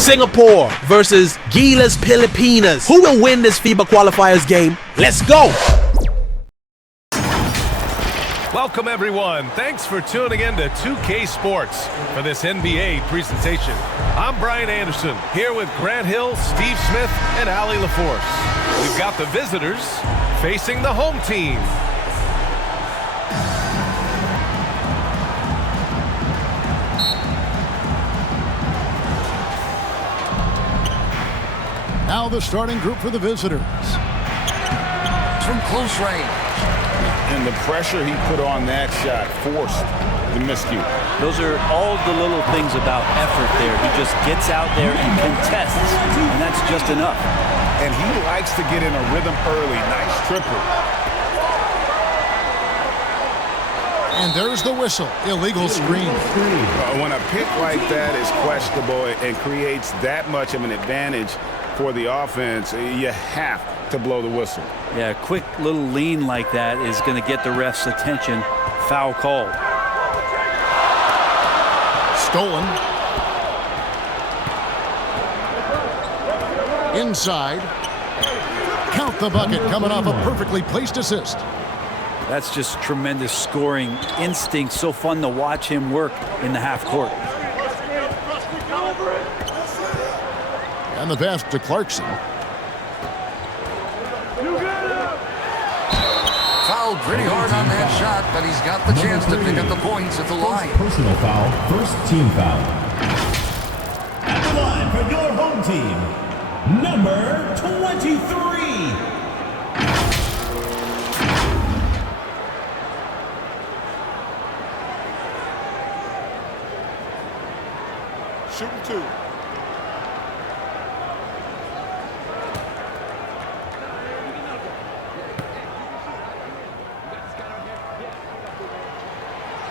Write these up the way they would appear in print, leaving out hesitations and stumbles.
Singapore versus GILAS Pilipinas. Who will win this FIBA Qualifiers game? Let's go! Welcome everyone. Thanks for tuning in to 2K Sports for this NBA presentation. I'm Brian Anderson, here with Grant Hill, Steve Smith, and Ali LaForce. We've got the visitors facing the home team. Now the starting group for the visitors. From close range. And the pressure he put on that shot forced the miscue. Those are all the little things about effort there. He just gets out there and contests, and that's just enough. And he likes to get in a rhythm early. Nice triple. And there's the whistle. Illegal screen. When a pick like that is questionable and creates that much of an advantage for the offense, you have to blow the whistle. Yeah, a quick little lean like that is going to get the ref's attention. Foul called. Stolen. Inside. Count the bucket, coming off a perfectly placed assist. That's just tremendous scoring instinct. So fun to watch him work in the half court. And the pass to Clarkson. Fouled pretty hard on that shot, but he's got the chance to pick up the points at the line. Personal foul, first team foul. At the line for your home team, number 23. Shooting two.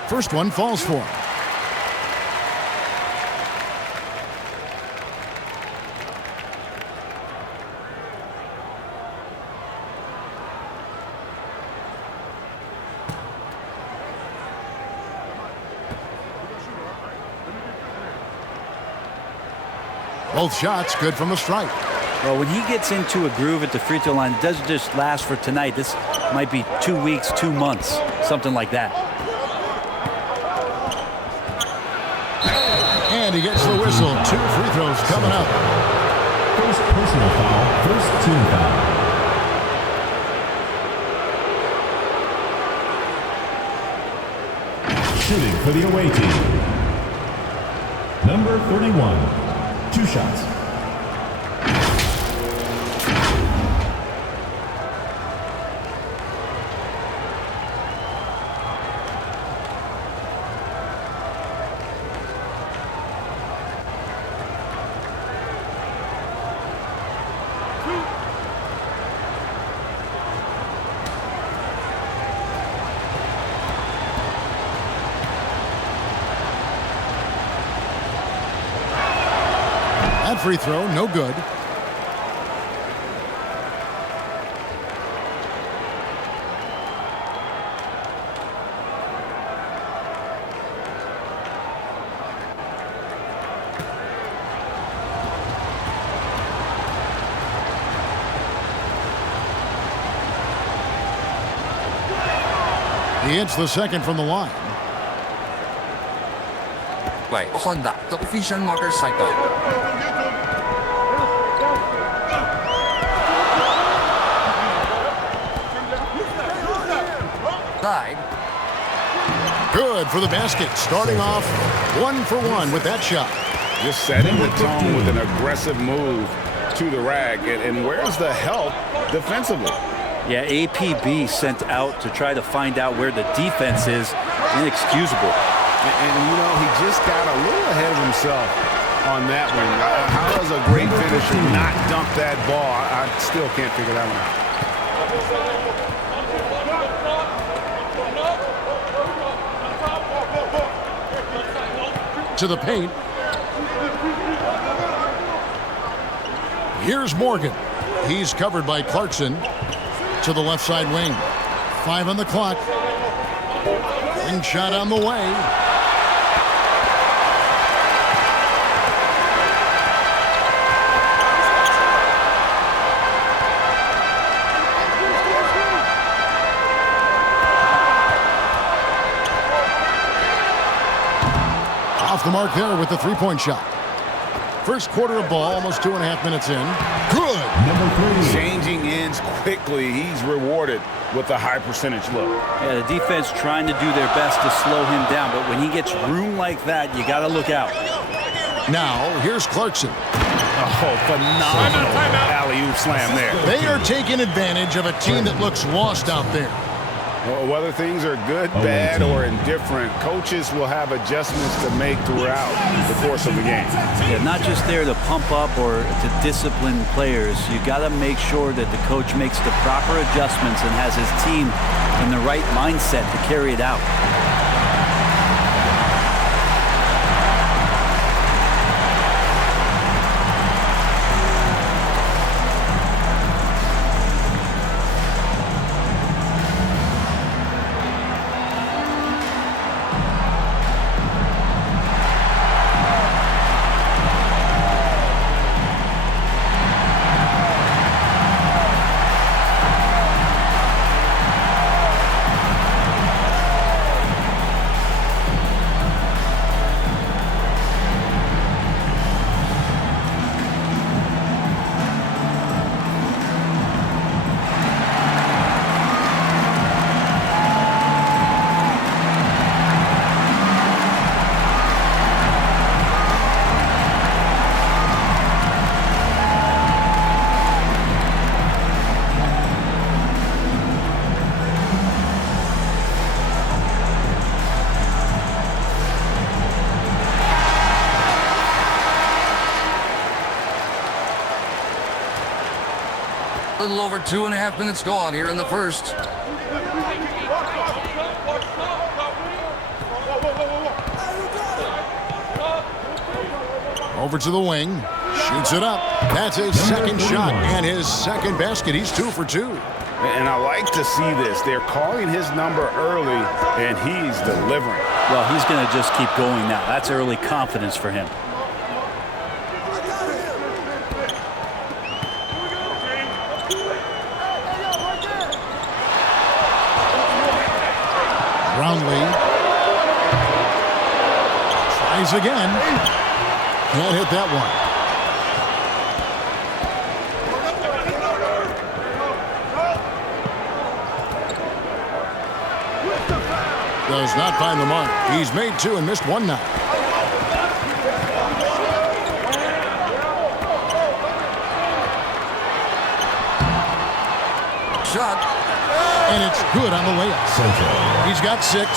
First one falls for him. Both shots good from the stripe. Well, when he gets into a groove at the free throw line, it doesn't just last for tonight. This might be 2 weeks, 2 months, something like that. And he gets the whistle. 2 free throws coming up. First personal foul, first team foul. Shooting for the away team, number 31. 2 shots. That free throw, no good. He hits the second from the line. Play. Honda, the official motorcycle. Side. Good for the basket. Starting off 1 for 1 with that shot. Just setting the tone with an aggressive move to the rack. And where's the help defensively? Yeah, APB sent out to try to find out where the defense is. Inexcusable. And you know, he just got a little ahead of himself on that one. How does a great finisher not dunk that ball? I still can't figure that one out. To the paint. Here's Morgan. He's covered by Clarkson. To the left side wing. 5 on the clock. And shot on the way. Off the mark there with the three-point shot. First quarter of ball, almost 2.5 minutes in. Good. Number 3. Changing ends quickly. He's rewarded with a high percentage look. Yeah, the defense trying to do their best to slow him down, but when he gets room like that, you got to look out. Now, here's Clarkson. Oh, phenomenal alley-oop slam there. They are taking advantage of a team that looks lost out there. Well, whether things are good, bad, or indifferent, coaches will have adjustments to make throughout the course of the game. Yeah, not just there to pump up or to discipline players. You got to make sure that the coach makes the proper adjustments and has his team in the right mindset to carry it out. A little over 2.5 minutes gone here in the first. Over to the wing. Shoots it up. That's his second shot and his second basket. He's 2 for 2. And I like to see this. They're calling his number early, and he's delivering. Well, he's going to just keep going now. That's early confidence for him. Brownlee tries again. Can't hit that one. Does not find the mark. He's made 2 and missed 1 now. Shot. And it's good on the layup. He's got 6.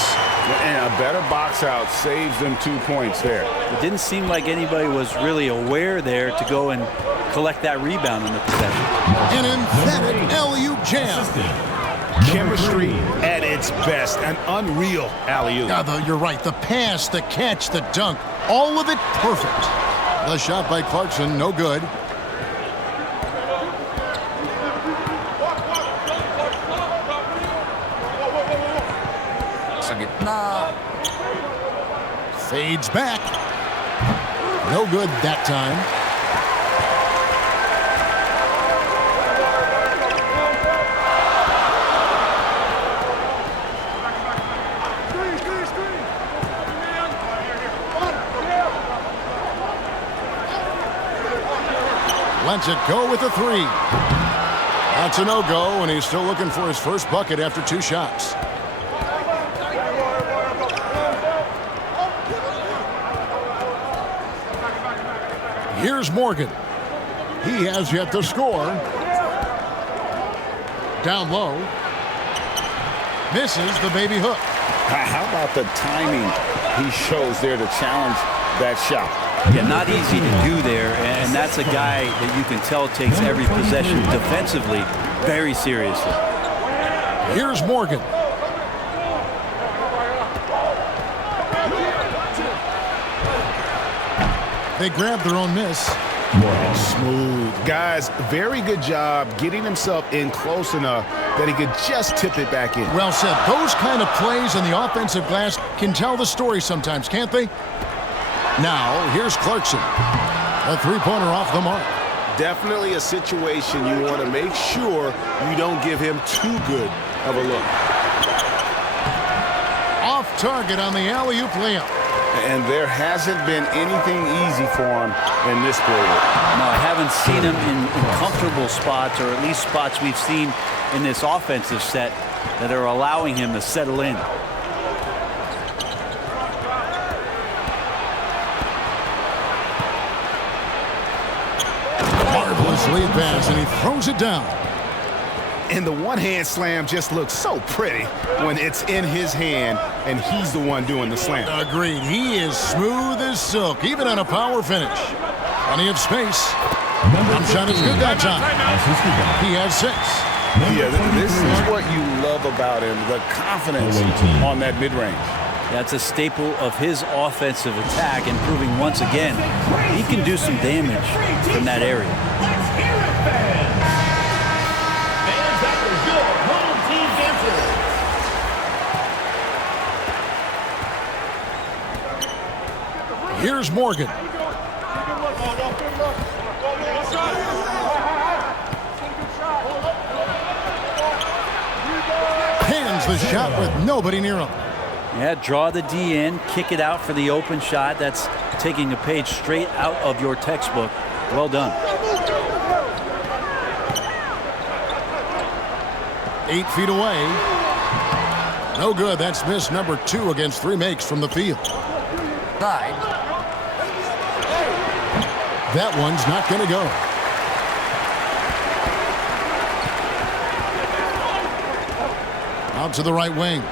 And a better box out saves them 2 points there. It didn't seem like anybody was really aware there to go and collect that rebound in the possession. An emphatic alley-oop jam. Chemistry at its best. An unreal alley-oop. You're right. The pass, the catch, the dunk, all of it perfect. The shot by Clarkson, no good. Fades back. No good that time. Lets it go with a 3. That's a no-go, and he's still looking for his first bucket after 2 shots. Here's Morgan. He has yet to score. Down low. Misses the baby hook. How about the timing he shows there to challenge that shot? Yeah, not easy to do there, and that's a guy that you can tell takes every possession defensively very seriously. Here's Morgan. They grab their own miss. Smooth. Guys, very good job getting himself in close enough that he could just tip it back in. Well said. Those kind of plays on the offensive glass can tell the story sometimes, can't they? Now, here's Clarkson. A 3-pointer off the mark. Definitely a situation you want to make sure you don't give him too good of a look. Off target on the alley-oop layup. And there hasn't been anything easy for him in this period. No, I haven't seen him in comfortable spots, or at least spots we've seen in this offensive set that are allowing him to settle in. Marvelous lead pass, and he throws it down. And the one-hand slam just looks so pretty when it's in his hand and he's the one doing the slam. Agreed. He is smooth as silk, even on a power finish. Plenty of space. Jump shot is good that time. He has 6. Yeah, this is what you love about him, the confidence on that mid-range. That's a staple of his offensive attack, and proving once again he can do some damage from that area. Let's hear it, fans! Fans, that was your home team dancer. Here's Morgan. Hands the shot with nobody near him. Yeah, draw the D in, kick it out for the open shot. That's taking a page straight out of your textbook. Well done. 8 feet away. No good. That's miss number 2 against 3 makes from the field. Side. That one's not going to go. Out to the right wing.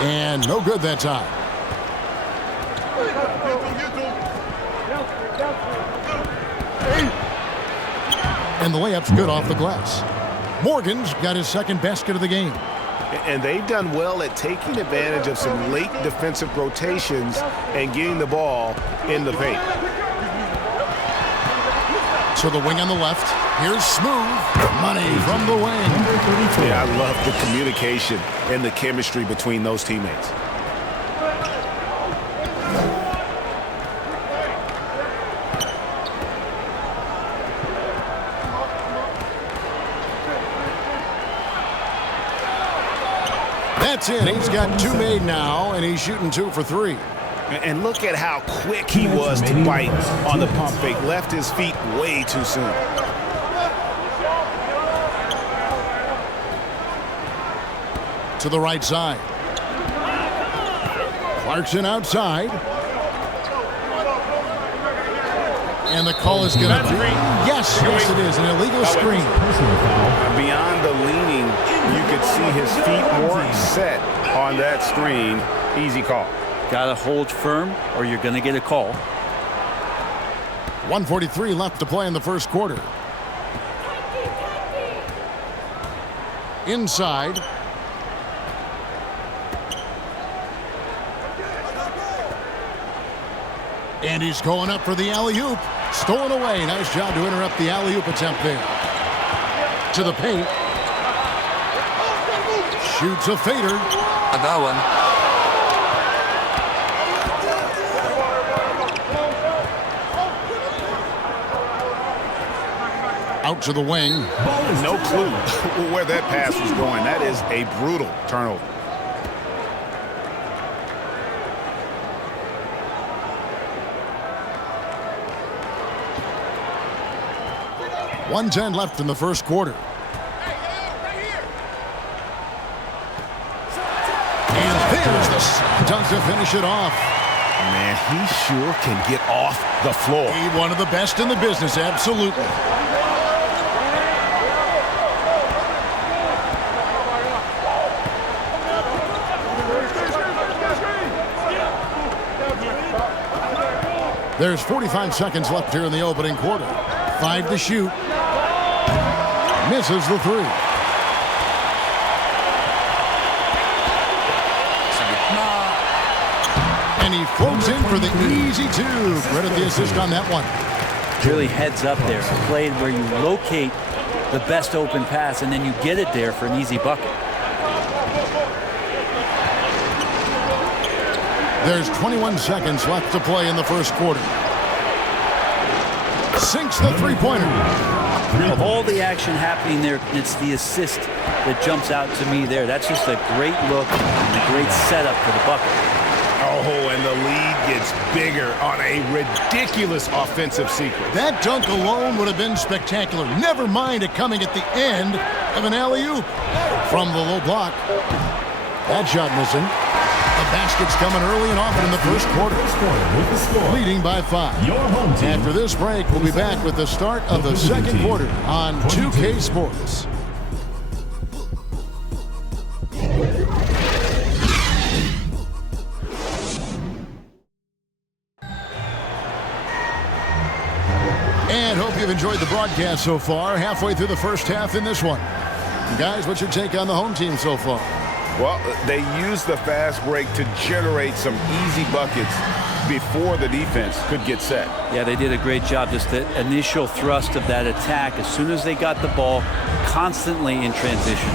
And no good that time. And the layup's good off the glass. Morgan's got his second basket of the game. And they've done well at taking advantage of some late defensive rotations and getting the ball in the paint. To the wing on the left. Here's Smooth. Money from the wing. Yeah, I love the communication and the chemistry between those teammates. That's it. He's got 2 made now, and he's shooting 2 for 3. And look at how quick he was to bite on the pump fake. Left his feet way too soon. To the right side. Clarkson outside. And the call is going to be... Yes, it is. An illegal screen. Beyond the leaning, you could see his feet weren't set on that screen. Easy call. Got to hold firm or you're going to get a call. 1:43 left to play in the first quarter. Inside. And he's going up for the alley-oop. Stolen away. Nice job to interrupt the alley-oop attempt there. To the paint. Shoots a fader. I got one. Out to the wing. No clue where that pass was going. That is a brutal turnover. .110 left in the first quarter. And there's the dunk to finish it off. Man, he sure can get off the floor. He's one of the best in the business, absolutely. There's 45 seconds left here in the opening quarter. 5 to shoot. Misses the 3. And he floats in for the easy 2. Credit the assist on that one. Really heads up there. A play where you locate the best open pass and then you get it there for an easy bucket. There's 21 seconds left to play in the first quarter. Sinks the three-pointer. Of all the action happening there, it's the assist that jumps out to me there. That's just a great look and a great setup for the bucket. Oh, and the lead gets bigger on a ridiculous offensive sequence. That dunk alone would have been spectacular. Never mind it coming at the end of an alley-oop. From the low block. That shot missing. The basket's coming early and often in the first quarter. Leading by 5. Your home team. After this break, we'll be back with the start of the second quarter on 2K Sports. And hope you've enjoyed the broadcast so far. Halfway through the first half in this one. Guys, what's your take on the home team so far? Well, they used the fast break to generate some easy buckets before the defense could get set. Yeah, they did a great job. Just the initial thrust of that attack, as soon as they got the ball, constantly in transition.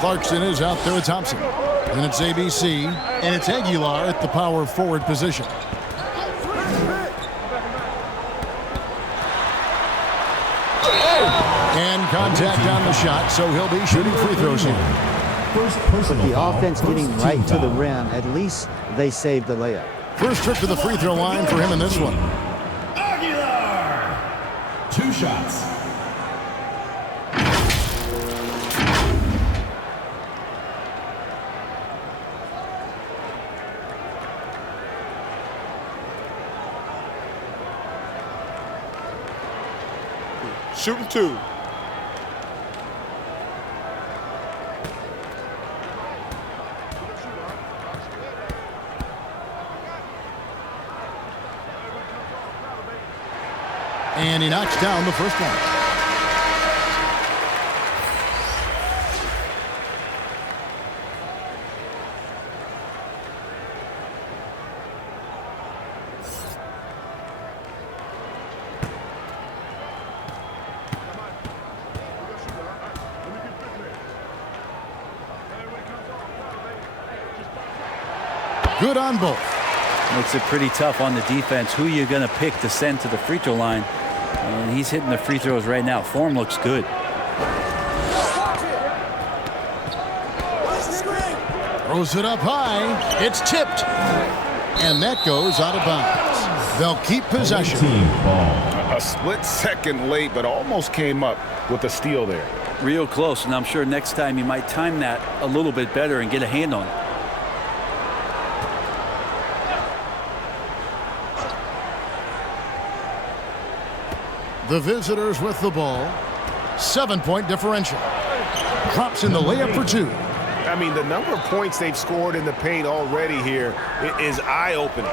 Clarkson is out there with Thompson. And it's ABC, and it's Aguilar at the power forward position. And contact on the shot, so he'll be shooting free throws here. With the offense getting right to the rim, at least they saved the layup. First trip to the free throw line for him in this one. Aguilar! 2 shots. Shooting 2. And he knocks down the first one. Good on both. Makes it pretty tough on the defense. Who you're going to pick to send to the free throw line. And he's hitting the free throws right now. Form looks good. Throws it up high. It's tipped. And that goes out of bounds. They'll keep possession. A split second late, but almost came up with a steal there. Real close. And I'm sure next time you might time that a little bit better and get a hand on it. The visitors with the ball. 7-point differential. Drops in the layup for 2. I mean, the number of points they've scored in the paint already here is eye-opening.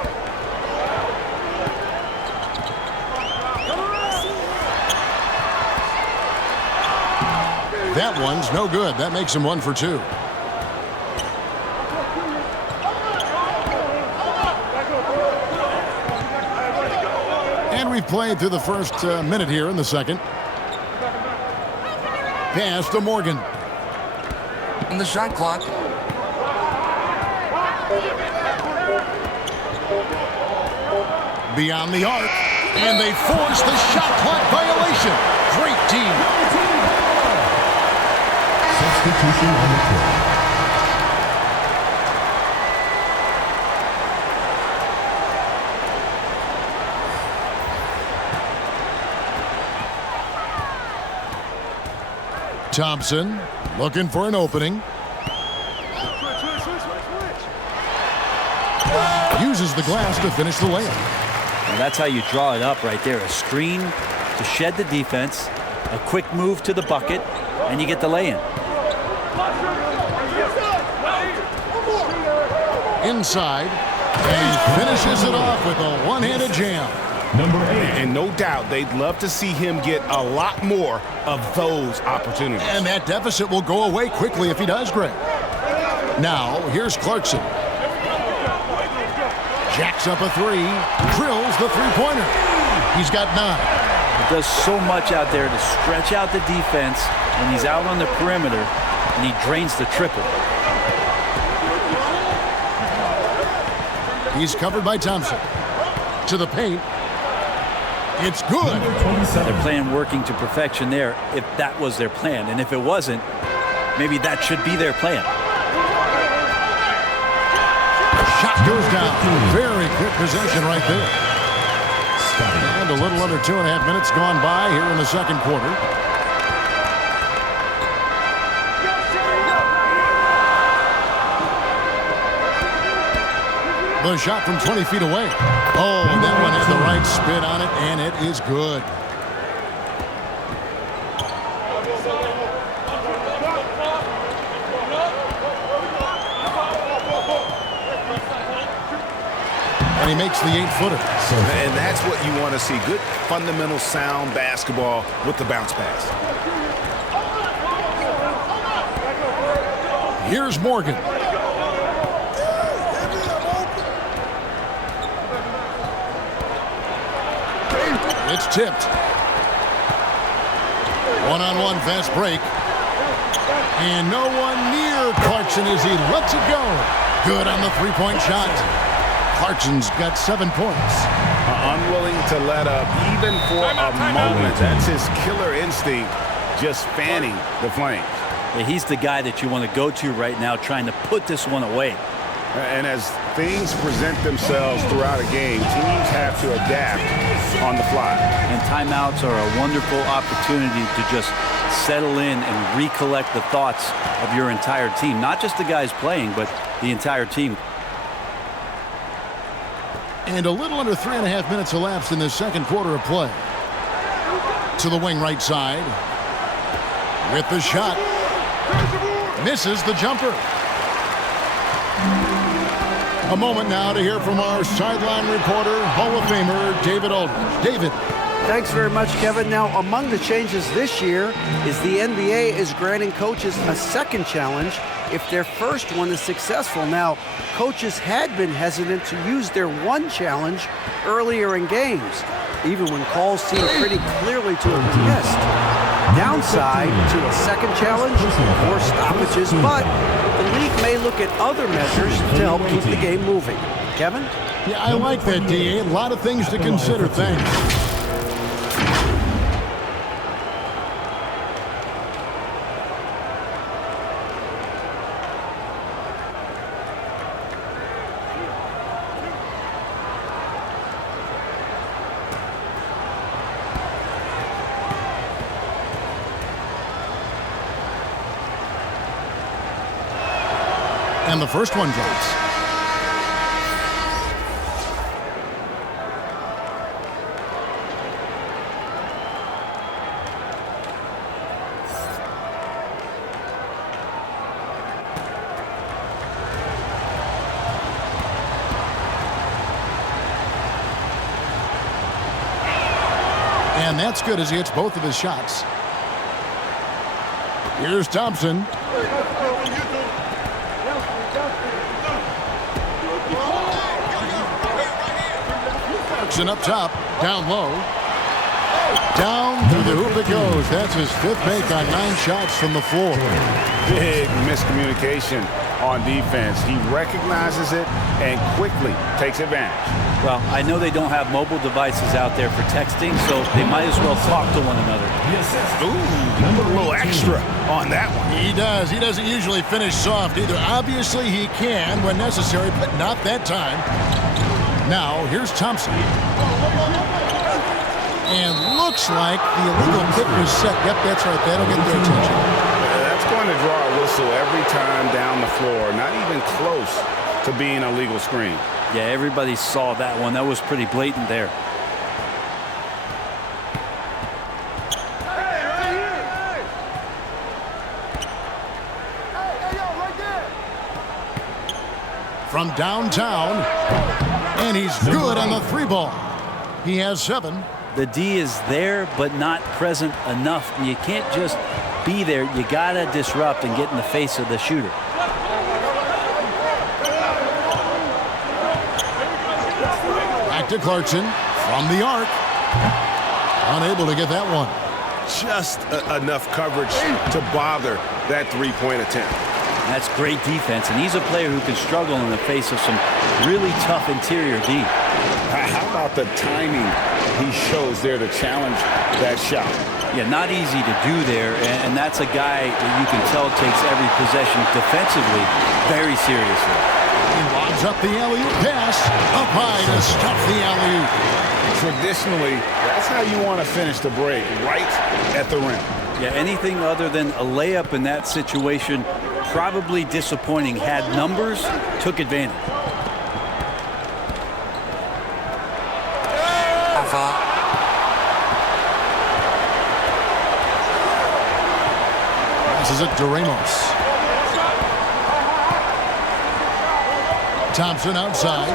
That one's no good. That makes him 1 for 2. And we've played through the first minute here in the second. Pass to Morgan. In the shot clock. Beyond the arc. And they force the shot clock violation. Great team. Substitution on the court. Thompson looking for an opening. Uses the glass to finish the layup. And that's how you draw it up right there. A screen to shed the defense, a quick move to the bucket, and you get the lay-in. Inside, and finishes it off with a one-handed jam. Number 8. And no doubt they'd love to see him get a lot more of those opportunities. And that deficit will go away quickly if he does, Greg. Now, here's Clarkson. Jacks up a 3, drills the three-pointer. He's got 9. He does so much out there to stretch out the defense when he's out on the perimeter, and he drains the triple. He's covered by Thompson. To the paint. It's good. They're playing working to perfection there if that was their plan. And if it wasn't, maybe that should be their plan. Shot goes down. Very quick possession right there. And a little under 2.5 minutes gone by here in the second quarter. The shot from 20 feet away. Oh, and that one has the right spin on it, and it is good. And he makes the 8-footer. And that's what you want to see. Good, fundamental, sound basketball with the bounce pass. Here's Morgan. It's tipped. One-on-one fast break. And no one near Clarkson as he lets it go. Good on the three-point shot. Clarkson's got 7 points. Unwilling to let up even for a moment. That's his killer instinct, just fanning the flames. Yeah, he's the guy that you want to go to right now, trying to put this one away. And as things present themselves throughout a game, teams have to adapt on the fly. And timeouts are a wonderful opportunity to just settle in and recollect the thoughts of your entire team. Not just the guys playing, but the entire team. And a little under 3.5 minutes elapsed in the second quarter of play. To the wing right side. With the shot. Misses the jumper. A moment now to hear from our sideline reporter, Hall of Famer David Aldridge. David. Thanks very much, Kevin. Now, among the changes this year is the NBA is granting coaches a second challenge if their first one is successful. Now, coaches had been hesitant to use their one challenge earlier in games, even when calls seemed pretty clearly to have been missed. Downside to a second challenge, more stoppages, but the league may look at other measures to help keep the game moving. Kevin? Yeah, I like that, D.A. A lot of things to consider. Thanks. And the first one drops. And that's good as he hits both of his shots. Here's Thompson. And up top, down low. Down through the hoop it goes. That's his 5th make on 9 shots from the floor. Big miscommunication on defense. He recognizes it and quickly takes advantage. Well, I know they don't have mobile devices out there for texting, so they might as well talk to one another. Ooh, a little extra on that one. He does. He doesn't usually finish soft either. Obviously, he can when necessary, but not that time. Now, here's Thompson. And looks like the illegal kick was set. Yep, that's right. That'll get their attention. That's going to draw a whistle every time down the floor. Not even close to being a legal screen. Yeah, everybody saw that one. That was pretty blatant there. From downtown. And he's good on the 3-ball. He has 7. The D is there, but not present enough. You can't just be there. You got to disrupt and get in the face of the shooter. Back to Clarkson from the arc. Unable to get that one. Just enough coverage to bother that 3-point attempt. That's great defense, and he's a player who can struggle in the face of some really tough interior D. How about the timing he shows there to challenge that shot? Yeah, not easy to do there, and that's a guy that you can tell takes every possession defensively very seriously. He lobs up the alley-oop pass. Up high to stuff the alley-oop. Traditionally, that's how you want to finish the break, right at the rim. Yeah, anything other than a layup in that situation, probably disappointing. Had numbers, took advantage. Passes it to Ramos. Thompson outside.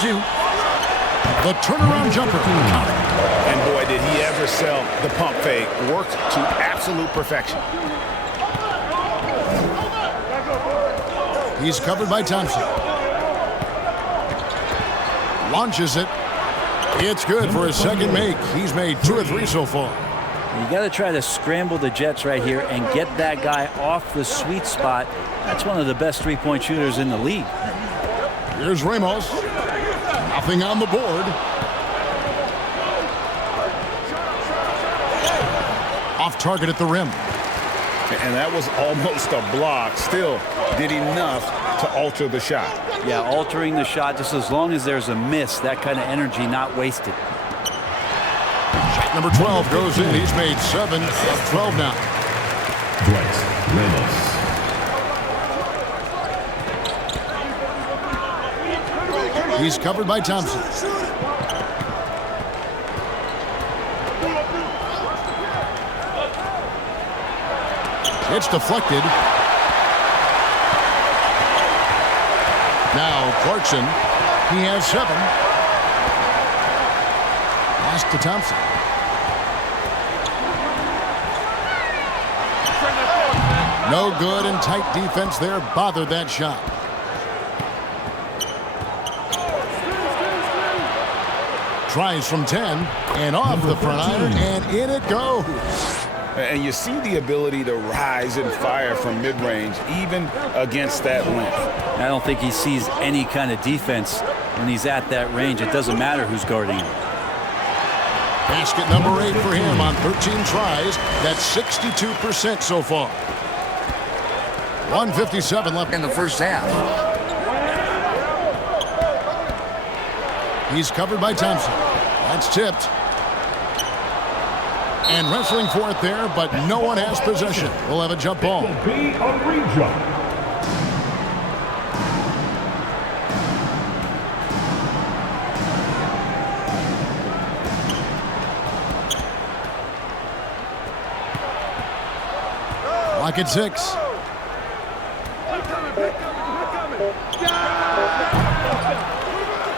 Shoot. The turnaround jumper. And boy, did he ever sell the pump fake. Worked to absolute perfection. He's covered by Thompson. Launches it. It's good for his second make. He's made 2 or 3 so far. You got to try to scramble the Jets right here and get that guy off the sweet spot. That's one of the best three-point shooters in the league. Here's Ramos. Nothing on the board. Off target at the rim. And that was almost a block. Still did enough to alter the shot. Yeah, altering the shot just as long as there's a miss. That kind of energy not wasted. Shot number 12 goes in. He's made 7 of 12 now. Ramos. He's covered by Thompson. It's deflected. Now Clarkson. He has 7. Pass to Thompson. No good, and tight defense there bothered that shot. Tries from 10 and off the front iron, and in it goes. And you see the ability to rise and fire from mid-range, even against that length. I don't think he sees any kind of defense when he's at that range. It doesn't matter who's guarding him. Basket number 8 for him on 13 tries. That's 62% so far. 1:57 left in the first half. He's covered by Thompson. That's tipped. And wrestling for it there, but no one has possession. We'll have a jump ball. It'll be a re-jump. Clock at 6.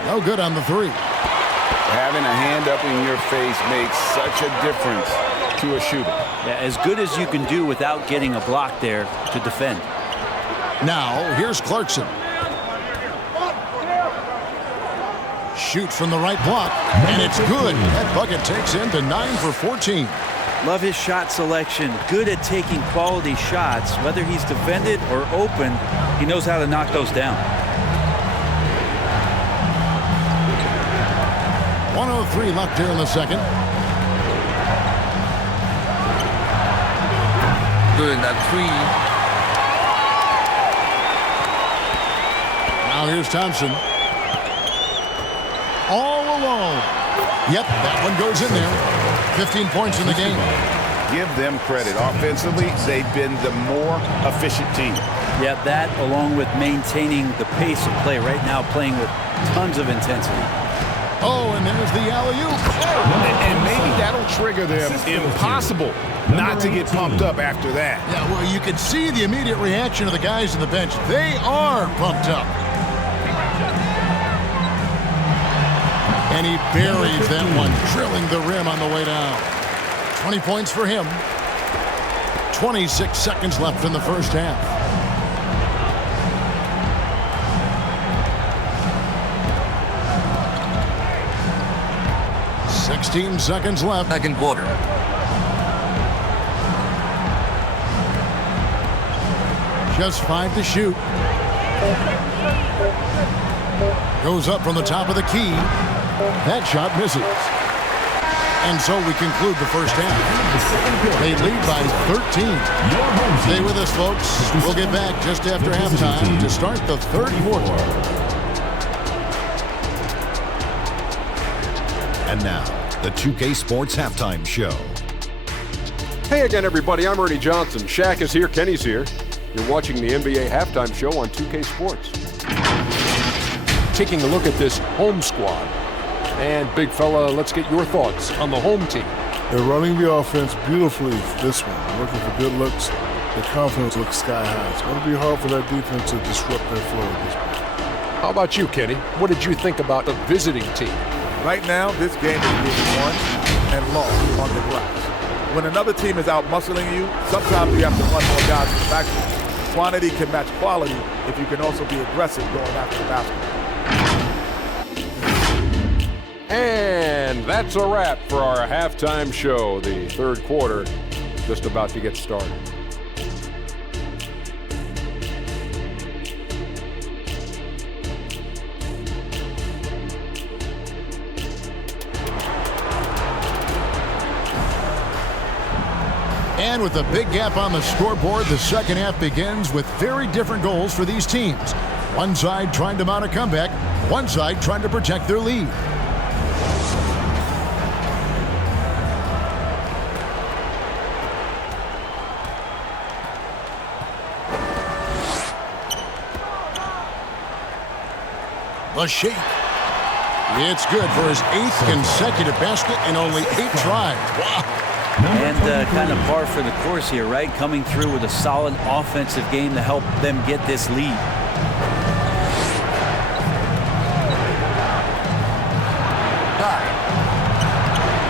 No good on the 3. Having a hand up in your face makes such a difference to a shooter. Yeah, as good as you can do without getting a block there to defend. Now, here's Clarkson. Shoots from the right block, and it's good. That bucket takes him to 9 for 14. Love his shot selection. Good at taking quality shots. Whether he's defended or open, he knows how to knock those down. 1:03 left here in the second. Good, that 3. Now here's Thompson. All alone. Yep, that one goes in there. 15 points in the game. Give them credit. Offensively, they've been the more efficient team. Yeah, that along with maintaining the pace of play right now, playing with tons of intensity. Oh, and there's the alley-oop. And maybe that'll trigger them. Impossible not to get pumped up after that. Yeah, well, you can see the immediate reaction of the guys on the bench. They are pumped up. And he buries that one, drilling the rim on the way down. 20 points for him. 26 seconds left in the first half. Seconds left. Second quarter. Just 5 to shoot. Goes up from the top of the key. That shot misses. And so we conclude the first half. They lead by 13. Stay with us, folks. We'll get back just after halftime to start the third quarter. And now, the 2K Sports Halftime Show. Hey again, everybody. I'm Ernie Johnson. Shaq is here. Kenny's here. You're watching the NBA Halftime Show on 2K Sports. Taking a look at this home squad. And, big fella, let's get your thoughts on the home team. They're running the offense beautifully this one. Looking for good looks. Their confidence looks sky high. It's going to be hard for that defense to disrupt their flow at this point. How about you, Kenny? What did you think about the visiting team? Right now, this game is being won and lost on the glass. When another team is out-muscling you, sometimes you have to run more guys in the backcourt. Quantity can match quality if you can also be aggressive going after the basketball. And that's a wrap for our halftime show. The third quarter just about to get started. And with a big gap on the scoreboard, the second half begins with very different goals for these teams. One side trying to mount a comeback, one side trying to protect their lead. The shake. It's good for his 8th consecutive basket in only 8 tries. Wow. And kind of par for the course here, right? Coming through with a solid offensive game to help them get this lead.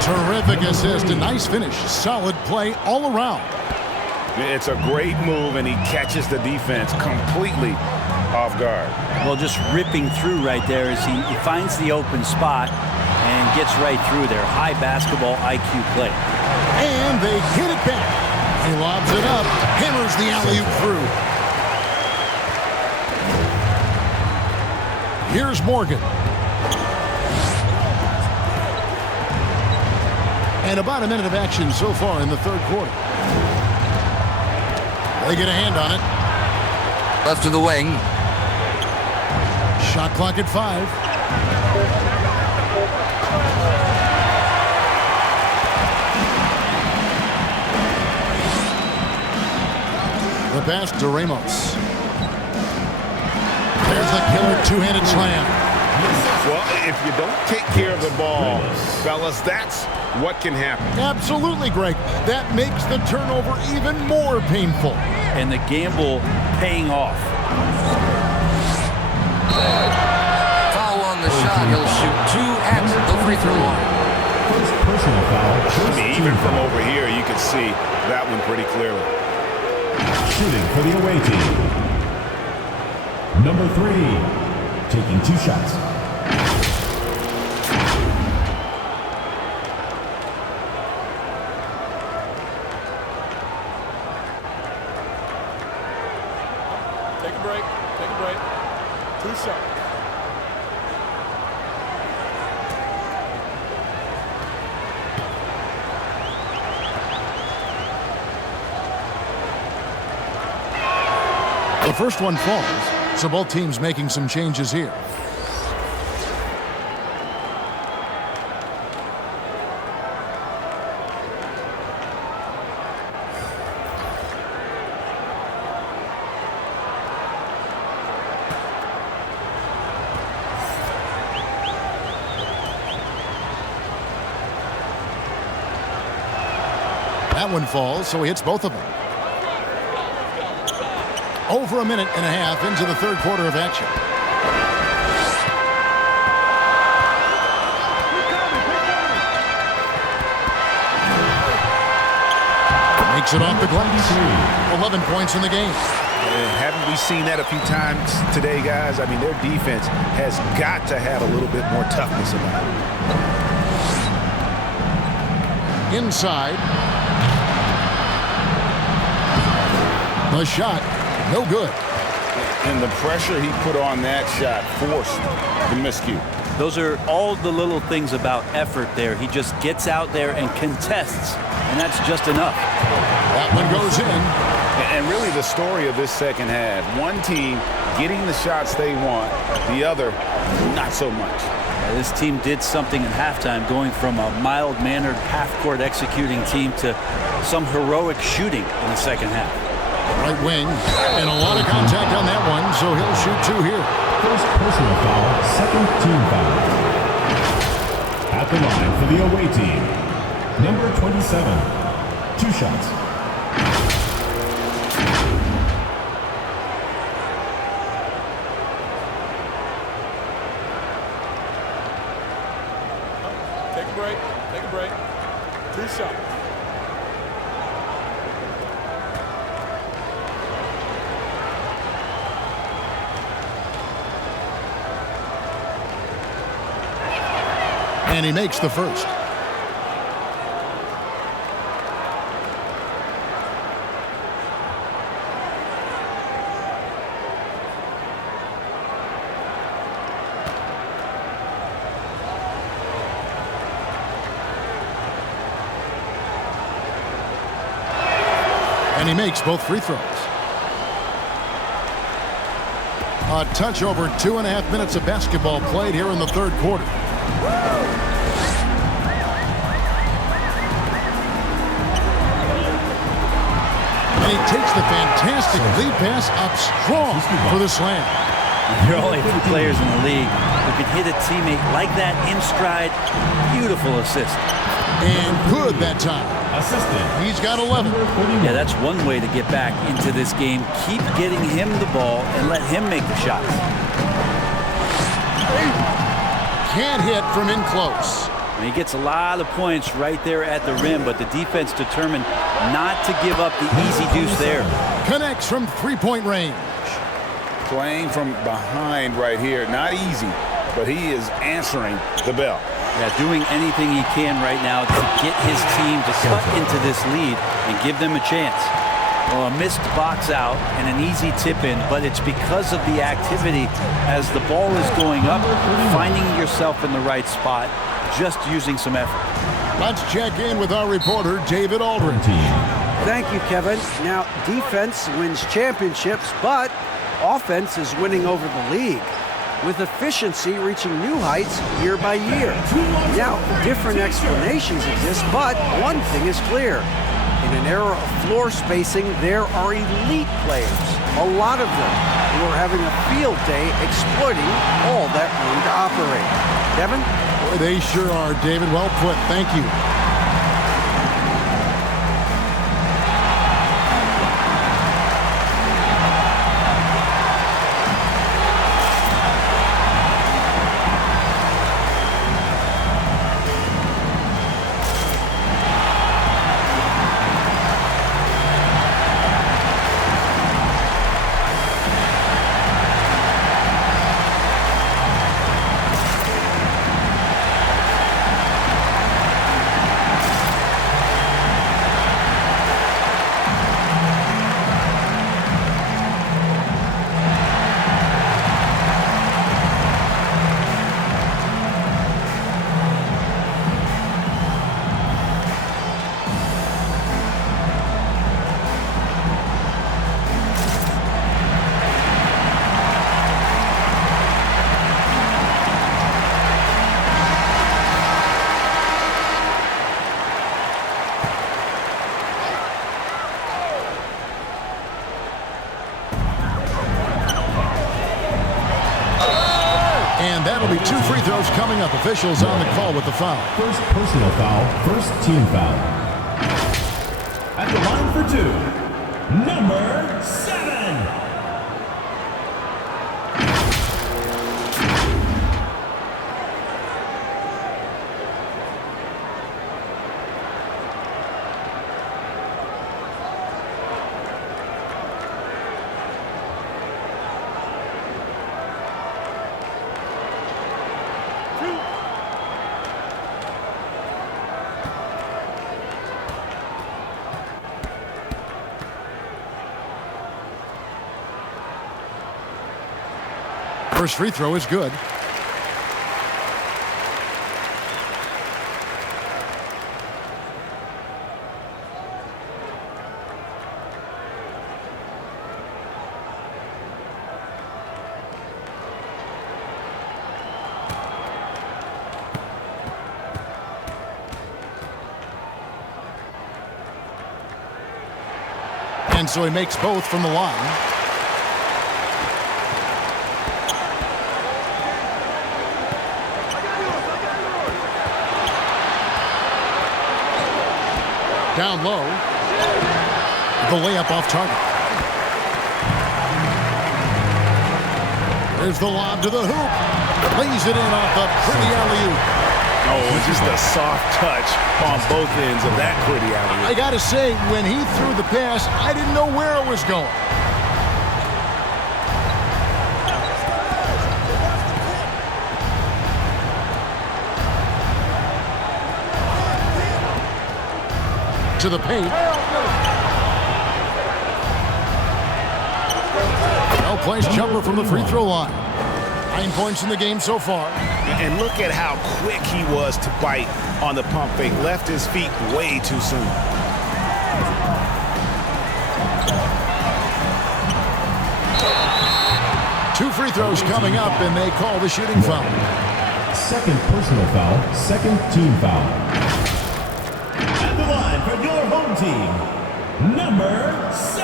Terrific assist, a nice finish, solid play all around. It's a great move, and he catches the defense completely off guard. Well, just ripping through right there as he finds the open spot and gets right through there. High basketball IQ play. And they hit it back. He lobs it up, hammers the alley-oop through. Here's Morgan. And about a minute of action so far in the third quarter. They get a hand on it. Left to the wing. Shot clock at 5. The pass to Ramos. There's the killer two-handed slam. Well, if you don't take care of the ball, fellas, that's what can happen. Absolutely, Greg. That makes the turnover even more painful. And the gamble paying off. Foul on the shot. He'll shoot 2 at the free throw line. First personal foul. I mean, even from over here, you can see that one pretty clearly. Shooting for the away team. Number 3, taking 2 shots. Take a break. Take a break. 2 shots. The first one falls, so both teams making some changes here. That one falls, so he hits both of them. Over a minute and a half into the third quarter of action. Makes it off the glass. 11 points in the game. Haven't we seen that a few times today, guys? I mean, their defense has got to have a little bit more toughness about it. Inside. The shot No good. And the pressure he put on that shot forced the miscue. Those are all the little things about effort there. He just gets out there and contests, and that's just enough. That one goes in. And really the story of this second half, one team getting the shots they want, the other not so much. Yeah, this team did something at halftime, going from a mild-mannered half-court executing team to some heroic shooting in the second half. Right wing, and a lot of contact on that one, so he'll shoot 2 here. First personal foul, second team foul. At the line for the away team, number 27. 2 shots. Take a break. Take a break. 2 shots. And he makes the first. And he makes both free throws. A touch over 2.5 minutes of basketball played here in the third quarter. And he takes the fantastic lead pass up strong for the slam. There are only a few players in the league who can hit a teammate like that in stride. Beautiful assist. And good that time. Assistant. He's got 11. Yeah, that's one way to get back into this game. Keep getting him the ball and let him make the shots. Can't hit from in close. And he gets a lot of points right there at the rim, but the defense determined not to give up the easy deuce there. Connects from 3-point range. Playing from behind right here, not easy, but he is answering the bell. Yeah, doing anything he can right now to get his team to cut into this lead and give them a chance. Well, a missed box out and an easy tip in, but it's because of the activity as the ball is going up, finding yourself in the right spot, just using some effort. Let's check in with our reporter, David Aldrin. Thank you, Kevin. Now, defense wins championships, but offense is winning over the league, with efficiency reaching new heights year by year. Now, different explanations exist, but one thing is clear. In an era of floor spacing, there are elite players, a lot of them, who are having a field day exploiting all that room to operate. Kevin? Boy, they sure are, David. Well put. Thank you. And that'll be 2 free throws coming up. Officials on the call with the foul. First personal foul, first team foul. At the line for 2, number 7. First free throw is good. And so he makes both from the line. Down low. The layup off target. There's the lob to the hoop. Lays it in off the pretty alley-oop. Oh, it's just a soft touch on both ends of that pretty alley-oop. I gotta say, when he threw the pass, I didn't know where it was going. To the paint. Well-placed jumper from the free throw line. 9 points in the game so far. And look at how quick he was to bite on the pump fake. Left his feet way too soon. Two free throws coming up, and they call the shooting foul. Second personal foul, second team foul. At the line for your home team, number 7.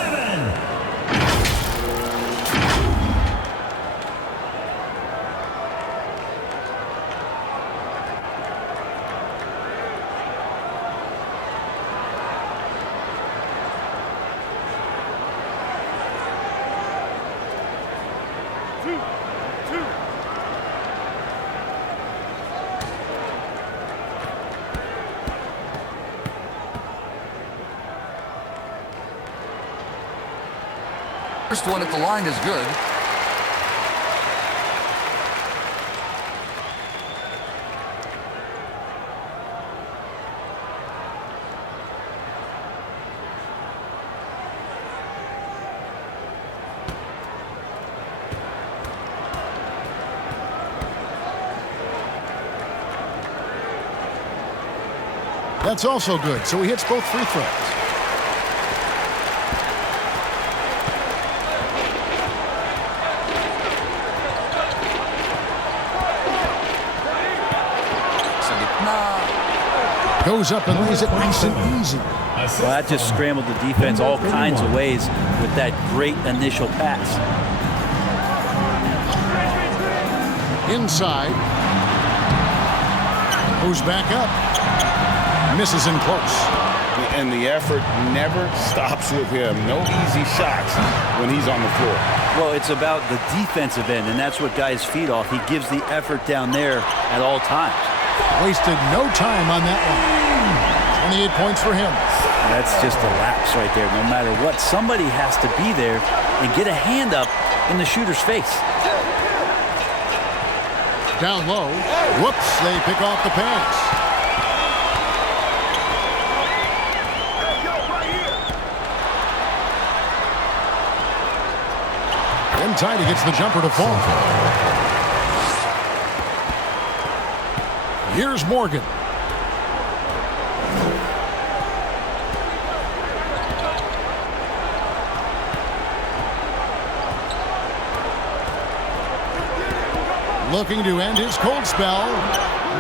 First one at the line is good. That's also good, so he hits both free throws. Goes up and lays it nice and easy. Well, that just scrambled the defense all kinds of ways with that great initial pass. Inside. Goes back up. Misses in close. And the effort never stops with him. No easy shots when he's on the floor. Well, it's about the defensive end, and that's what guys feed off. He gives the effort down there at all times. Wasted no time on that one. 28 points for him. That's just a lapse right there. No matter what, somebody has to be there and get a hand up in the shooter's face. Down low. Whoops, they pick off the pass. Inside, he gets the jumper to fall. Here's Morgan. Looking to end his cold spell.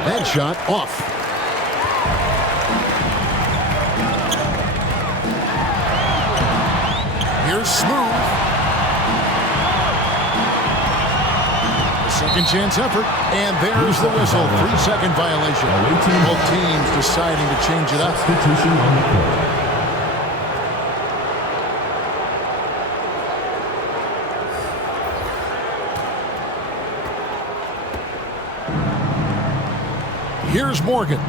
That shot off. Here's Smooth. Second chance effort, and there's the whistle. 3-second violation. Both teams deciding to change it up. Substitution on the court. Here's Morgan.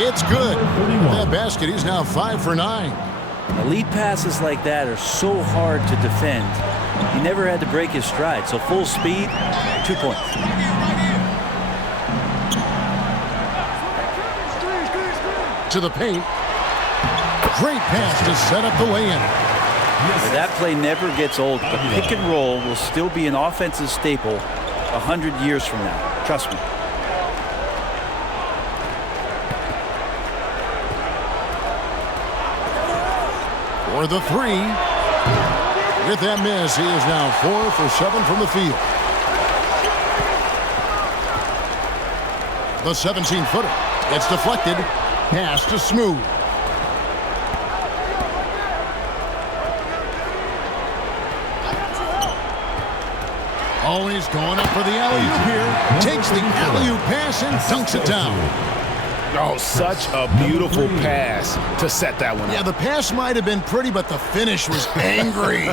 It's good. That basket is now 5 for 9. Elite passes like that are so hard to defend. He never had to break his stride, so full speed, 2 points. To the paint. Great pass to set up the lay-in. That play never gets old. The pick and roll will still be an offensive staple 100 years from now. Trust me. For the three. With that miss, he is now 4 for 7 from the field. The 17-footer. It's deflected. Pass to Smooth. Oh, he's going up for the alley-oop here. Takes the alley-oop pass and dunks it down. Oh, such a beautiful pass to set that one up. Yeah, the pass might have been pretty, but the finish was angry.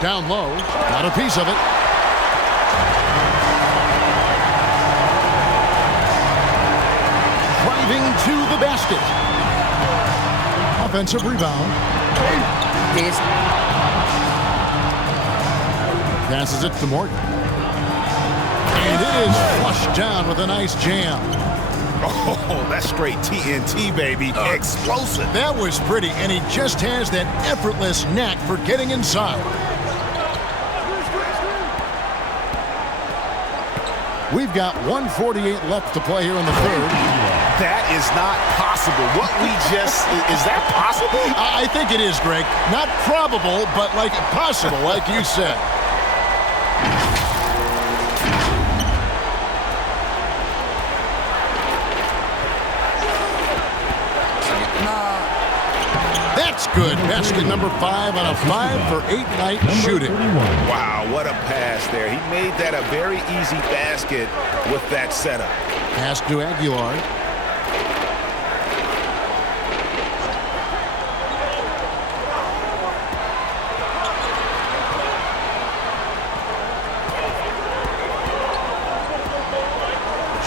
Down low. Got a piece of it. Driving to the basket. Offensive rebound. Passes it to Morgan. And it is flushed down with a nice jam. Oh, that's straight TNT, baby. Explosive. That was pretty, and he just has that effortless knack for getting inside. We've got 1:48 left to play here in the third. That is not possible. What we just, is that possible? I think it is, Greg. Not probable, but like possible, like you said. That's good. Basket number 5 on a 5 for 8 night shooting. Wow, what a pass there. He made that a very easy basket with that setup. Pass to Aguilar.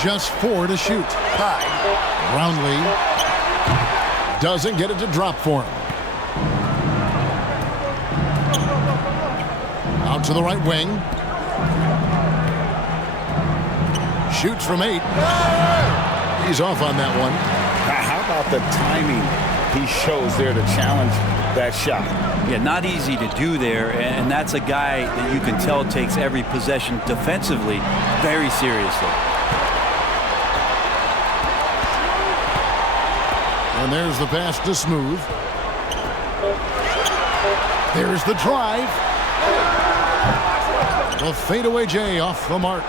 Just 4 to shoot. Brownlee doesn't get it to drop for him. Out to the right wing. Shoots from 8. He's off on that one. How about the timing he shows there to challenge that shot? Yeah, not easy to do there, and that's a guy that you can tell takes every possession defensively very seriously. And there's the pass to Smooth. There's the drive. The fadeaway J off the mark.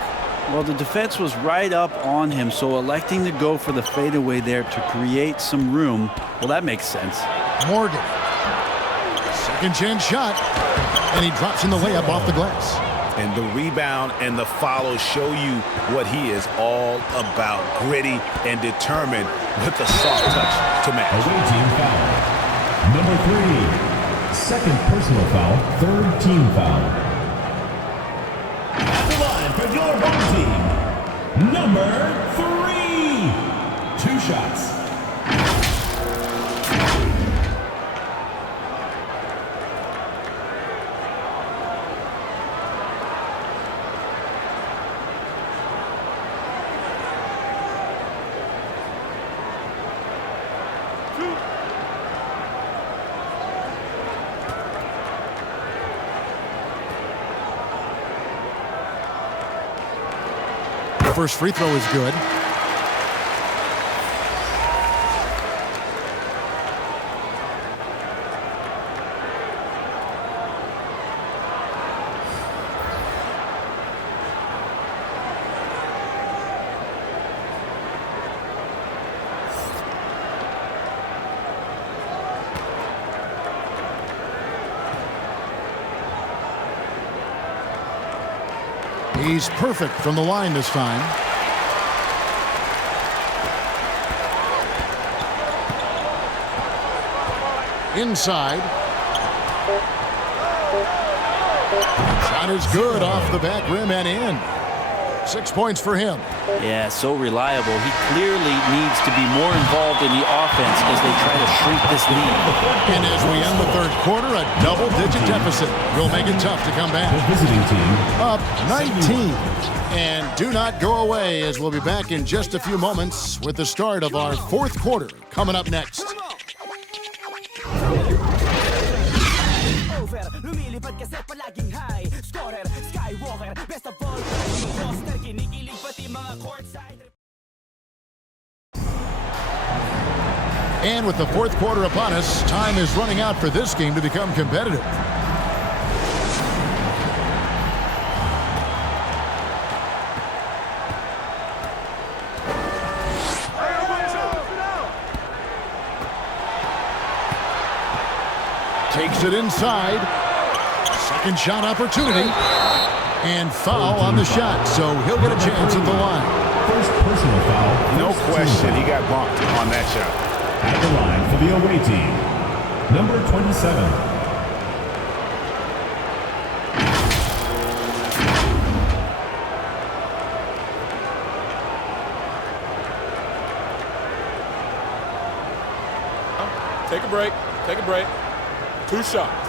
Well, the defense was right up on him, so electing to go for the fadeaway there to create some room, well, that makes sense. Morgan. Second chance shot. And he drops in the layup off the glass. And the rebound and the follow show you what he is all about. Gritty and determined with the soft touch to match. Away team foul. Number 3. Second personal foul. Third team foul. At the line for your home team. Number 3. 2 shots. First free throw is good. He's perfect from the line this time. Inside. Shot is good off the back rim and in. 6 points for him. Yeah, so reliable. He clearly needs to be more involved in the offense as they try to shrink this lead. And as we end the third quarter, a double-digit deficit will make it tough to come back. The visiting team up 19. And do not go away, as we'll be back in just a few moments with the start of our fourth quarter coming up next. dapat kasi palaging high. Scorer, Skywalker, best of all, roster, kinikilig pati mga courtside. And with the fourth quarter upon us, time is running out for this game to become competitive. Takes it inside. Second shot opportunity. And foul on the shot, so he'll get a chance at the line. First personal foul. No question, he got bumped on that shot. At the line for the away team, number 27. Take a break. Take a break. 2 shots.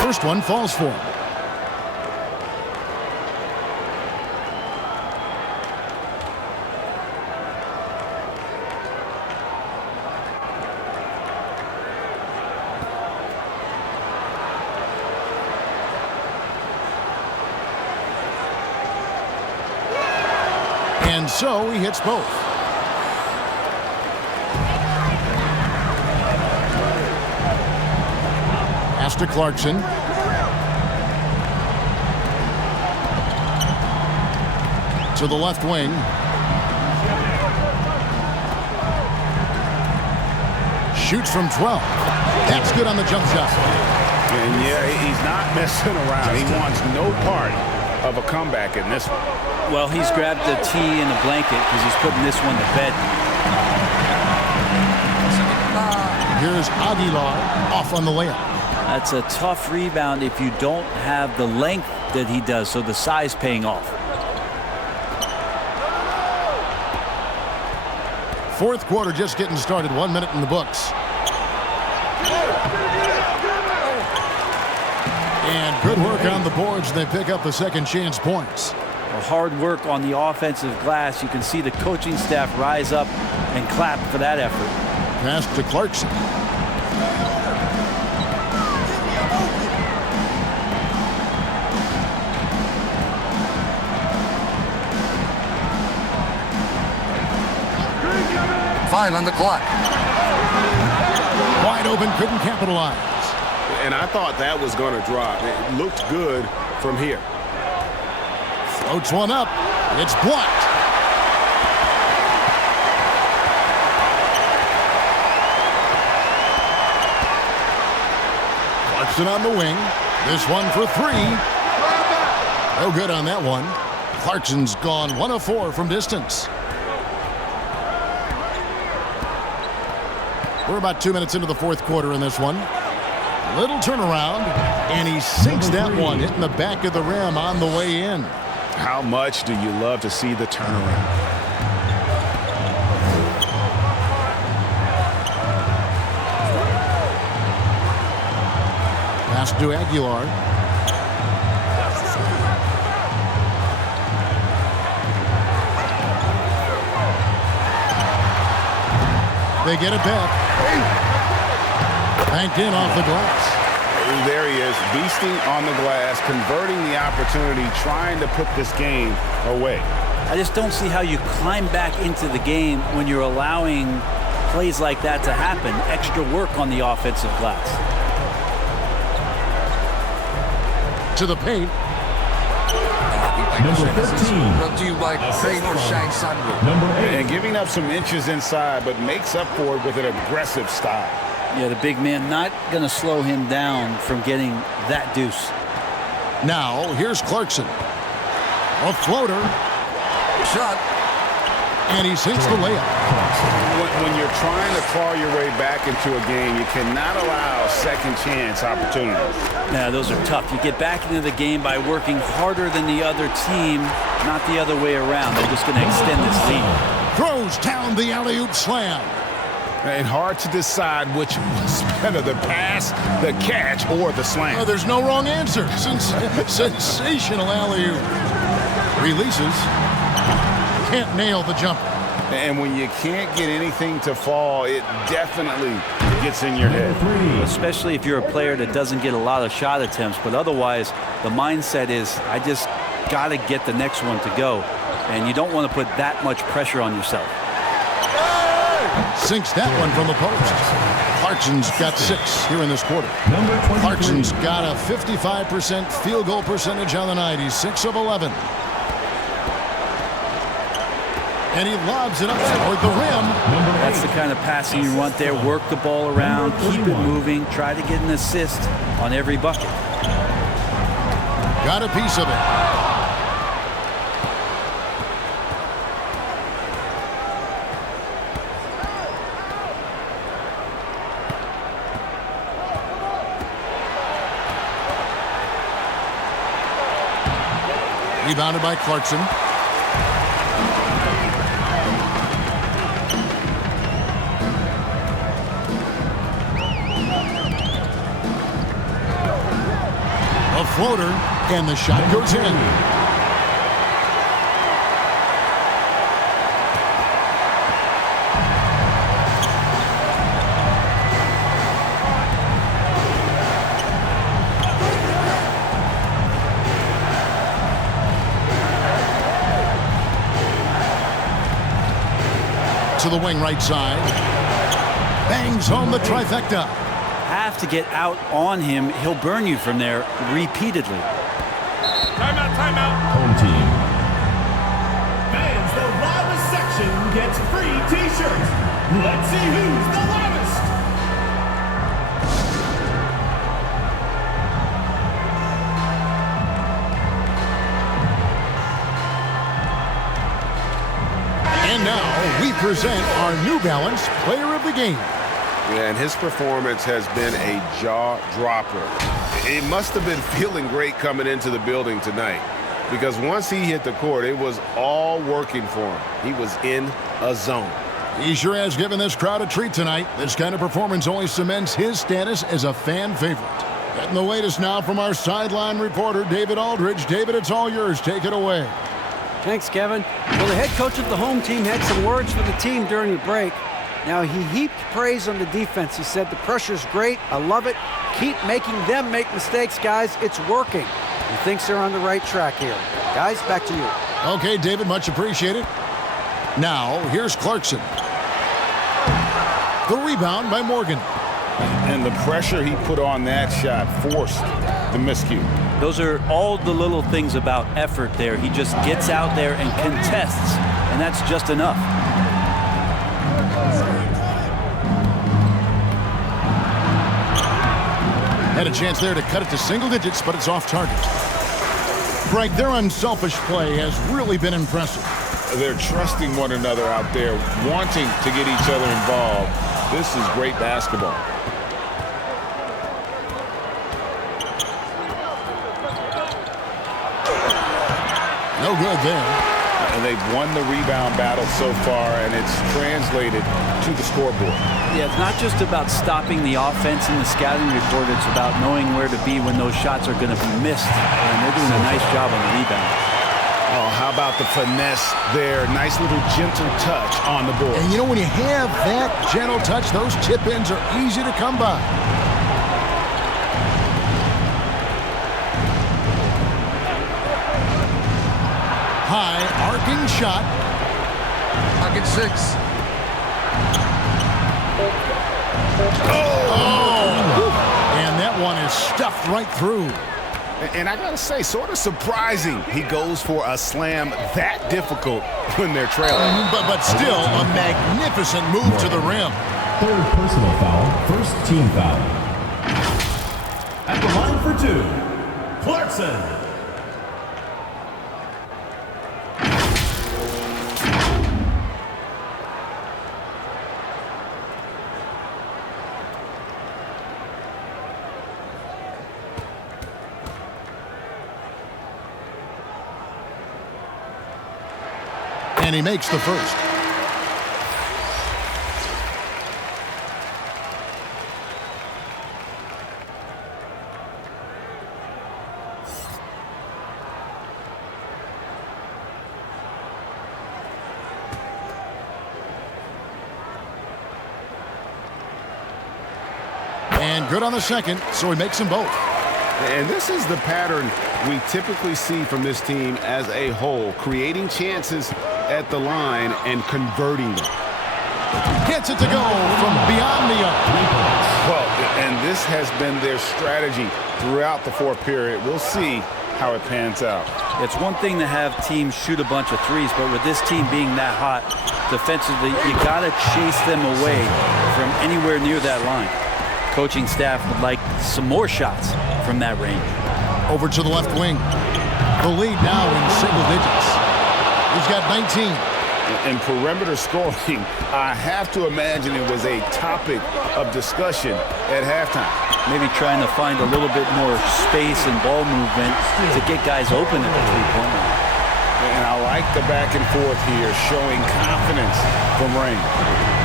First one falls for him. And so he hits both. Pass to Clarkson. To the left wing. Shoots from 12. That's good on the jump shot. And yeah, he's not messing around. He wants no part of a comeback in this one. Well, he's grabbed the tee and a blanket because he's putting this one to bed. Here's Aguilar off on the layup. That's a tough rebound if you don't have the length that he does, so the size paying off. Fourth quarter just getting started. 1 minute in the books. And good work on the boards. They pick up the second chance points. Well, hard work on the offensive glass. You can see the coaching staff rise up and clap for that effort. Pass to Clarkson. Fine on the clock. Wide open, couldn't capitalize. And I thought that was going to drop. It looked good from here. Floats one up. It's blocked. Clarkson on the wing. This one for 3. No good on that one. Clarkson's gone 1 of 4 from distance. We're about 2 minutes into the fourth quarter in this one. Little turnaround, and he sinks that one, hitting the back of the rim on the way in. How much do you love to see the turnaround? Pass to Aguilar. They get it back. Banked in off the glass. There he is, beasting on the glass, converting the opportunity, trying to put this game away. I just don't see how you climb back into the game when you're allowing plays like that to happen. Extra work on the offensive glass. To the paint. Number 13. Brought to you by Rain or Shine Sunroof. Number 8. And giving up some inches inside, but makes up for it with an aggressive style. Yeah, the big man not going to slow him down from getting that deuce. Now, here's Clarkson. A floater. Shot. And he sinks the layup. When you're trying to claw your way back into a game, you cannot allow second chance opportunities. Yeah, those are tough. You get back into the game by working harder than the other team, not the other way around. They're just going to extend this lead. Throws down the alley-oop slam. And hard to decide which was better, the pass, the catch, or the slam. There's no wrong answer. Sensational alley-oop. Releases. Can't nail the jumper. And when you can't get anything to fall, it definitely gets in your head. Especially if you're a player that doesn't get a lot of shot attempts, but otherwise the mindset is, I just got to get the next one to go. And you don't want to put that much pressure on yourself. Sinks that one from the post. Clarkson's got 6 here in this quarter. Clarkson's got a 55% field goal percentage on the night. He's 6 of 11. And he lobs it up toward the rim. That's the kind of passing you want there. Work the ball around, keep it moving, try to get an assist on every bucket. Got a piece of it. Rebounded by Clarkson. A floater, and the shot goes in. To the wing right side. Bangs home the trifecta. Have to get out on him. He'll burn you from there repeatedly. Timeout, timeout. Home team. Fans, the loudest section gets free t-shirts. Let's see who's the loudest. And now we present our New Balance Player of the Game. Yeah, and his performance has been a jaw-dropper. It must have been feeling great coming into the building tonight, because once he hit the court, it was all working for him. He was in a zone. He sure has given this crowd a treat tonight. This kind of performance only cements his status as a fan favorite. Getting the latest now from our sideline reporter, David Aldridge. David, it's all yours. Take it away. Thanks, Kevin. Well, the head coach of the home team had some words for the team during the break. Now, he heaped praise on the defense. He said, the pressure's great. I love it. Keep making them make mistakes, guys. It's working. He thinks they're on the right track here. Guys, back to you. Okay, David, much appreciated. Now, here's Clarkson. The rebound by Morgan. And the pressure he put on that shot forced the miscue. Those are all the little things about effort there. He just gets out there and contests, and that's just enough. Had a chance there to cut it to single digits, but it's off target. Greg, their unselfish play has really been impressive. They're trusting one another out there, wanting to get each other involved. This is great basketball. No good there. And they've won the rebound battle so far, and it's translated to the scoreboard. Yeah, it's not just about stopping the offense in the scouting report. It's about knowing where to be when those shots are going to be missed. And they're doing a nice job on the rebound. Oh, how about the finesse there? Nice little gentle touch on the board. And you know, when you have that gentle touch, those tip-ins are easy to come by. High arcing shot. Pocket 6. And that one is stuffed right through. And I gotta say, sort of surprising he goes for a slam that difficult when they're trailing. But still a magnificent move to the rim. Third personal foul, first team foul. At the line for 2, Clarkson. And he makes the first. And good on the second, so he makes them both. And this is the pattern we typically see from this team as a whole, creating chances at the line and converting them. Gets it to go from beyond the arc. Well, and this has been their strategy throughout the fourth period. We'll see how it pans out. It's one thing to have teams shoot a bunch of threes, but with this team being that hot defensively, you got to chase them away from anywhere near that line. Coaching staff would like some more shots from that range. Over to the left wing. The lead now in single digits. He's got 19. In perimeter scoring, I have to imagine it was a topic of discussion at halftime. Maybe trying to find a little bit more space and ball movement to get guys open at the three-point line. And I like the back and forth here, showing confidence from Rain.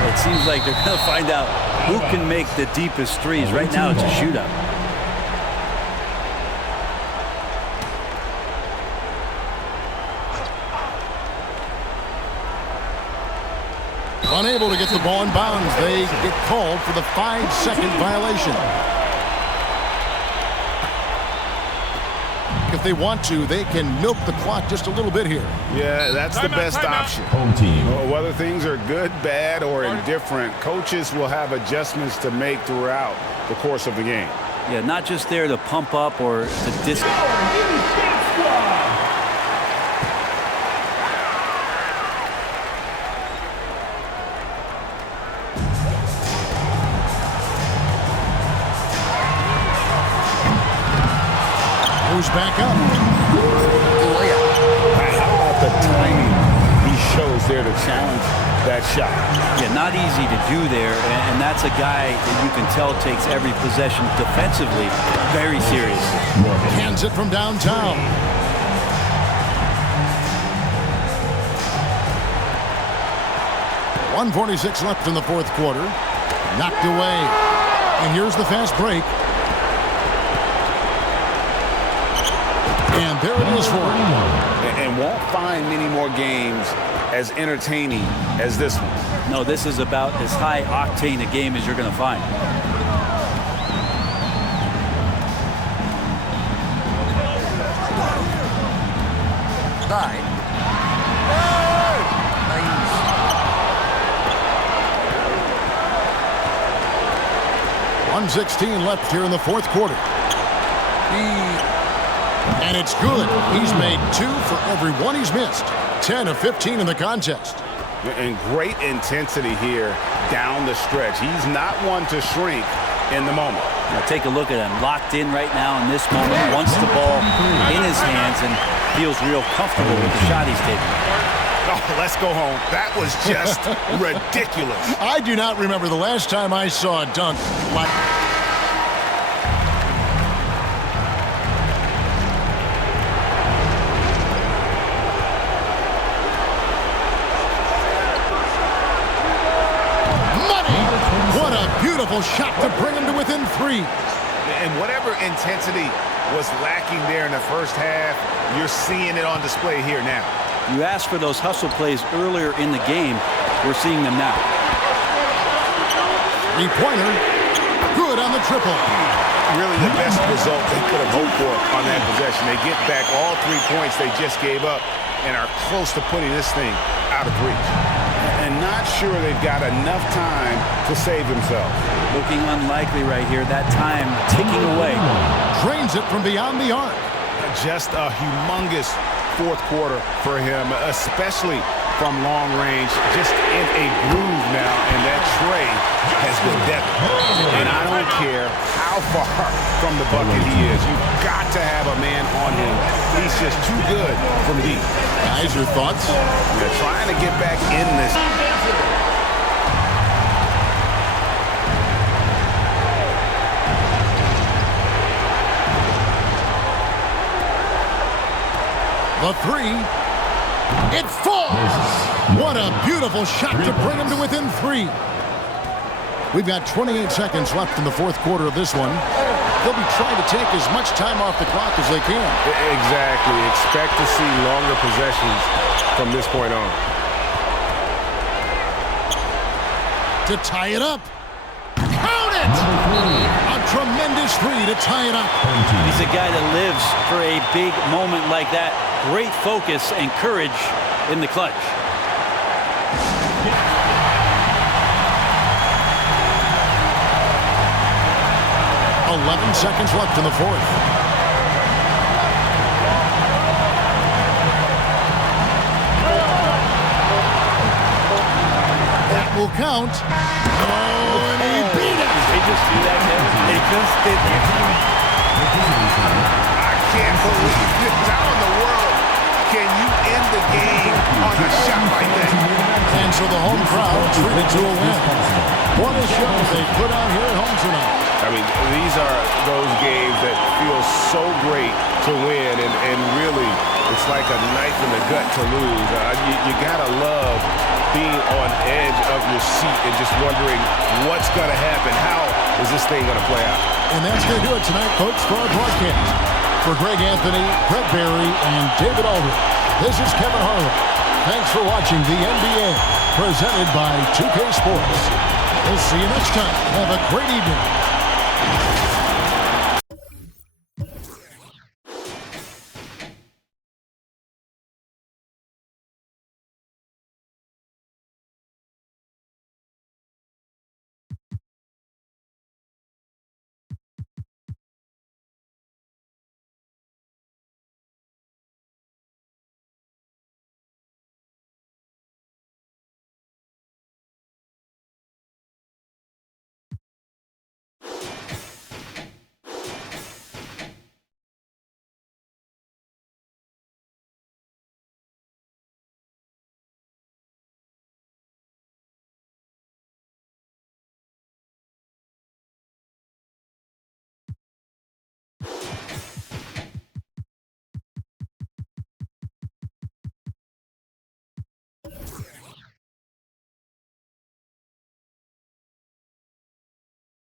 It seems like they're going to find out who can make the deepest threes. Right now, it's a shootout. Unable to get the ball in bounds. They get called for the 5-second violation. If they want to, they can milk the clock just a little bit here. Yeah, that's the best option. Home team. Whether things are good, bad, or indifferent, coaches will have adjustments to make throughout the course of the game. Yeah, not just there to pump up or to dis. Back up. How about the timing he shows there to challenge that shot? Yeah, not easy to do there, and that's a guy that you can tell takes every possession defensively very seriously. Hands it from downtown. .146 left in the fourth quarter. Knocked away. And here's the fast break. And there it is for him. And won't find many more games as entertaining as this one. No, this is about as high octane a game as you're going to find. Side. 1:16 left here in the fourth quarter. And it's good. He's made 2 for every 1 he's missed. 10 of 15 in the contest. And great intensity here down the stretch. He's not one to shrink in the moment. Now take a look at him. Locked in right now in this moment. Wants the ball in his hands and feels real comfortable with the shot he's taking. Oh, let's go home. That was just ridiculous. I do not remember the last time I saw a dunk like... shot to bring him to within 3. And whatever intensity was lacking there in the first half, you're seeing it on display here now. You asked for those hustle plays earlier in the game. We're seeing them now. 3-pointer. Good on the triple. Really the best result they could have hoped for on that possession. They get back all 3 points they just gave up and are close to putting this thing out of reach. And not sure they've got enough time to save themselves. Looking unlikely right here. That time ticking away. Drains it from beyond the arc. Just a humongous fourth quarter for him, especially from long range. Just in a groove now, and that tray has been deadly. And I don't care how far from the bucket he is. You've got to have a man on him. He's just too good from deep. Guys, your thoughts? They're trying to get back in this. The 3. It falls! What a beautiful shot to bring him to within 3. We've got 28 seconds left in the fourth quarter of this one. They'll be trying to take as much time off the clock as they can. Exactly. Expect to see longer possessions from this point on. To tie it up. Count it! it! A tremendous three to tie it up. He's a guy that lives for a big moment like that. Great focus and courage in the clutch. Seconds left in the fourth. That will count. Oh, and he beat it. They just do that, Kevin. They just did that. I can't believe this. How in the world can you end the game on a shot like that? And so the home crowd treated to a win. What a show they put on here at home tonight. I mean, these are those games that feel so great to win, and really, it's like a knife in the gut to lose. You gotta love being on edge of your seat and just wondering what's gonna happen. How is this thing gonna play out? And that's gonna do it tonight, folks, for our broadcast. For Greg Anthony, Brett Barry, and David Aldridge, this is Kevin Harlan. Thanks for watching the NBA, presented by 2K Sports. We'll see you next time. Have a great evening.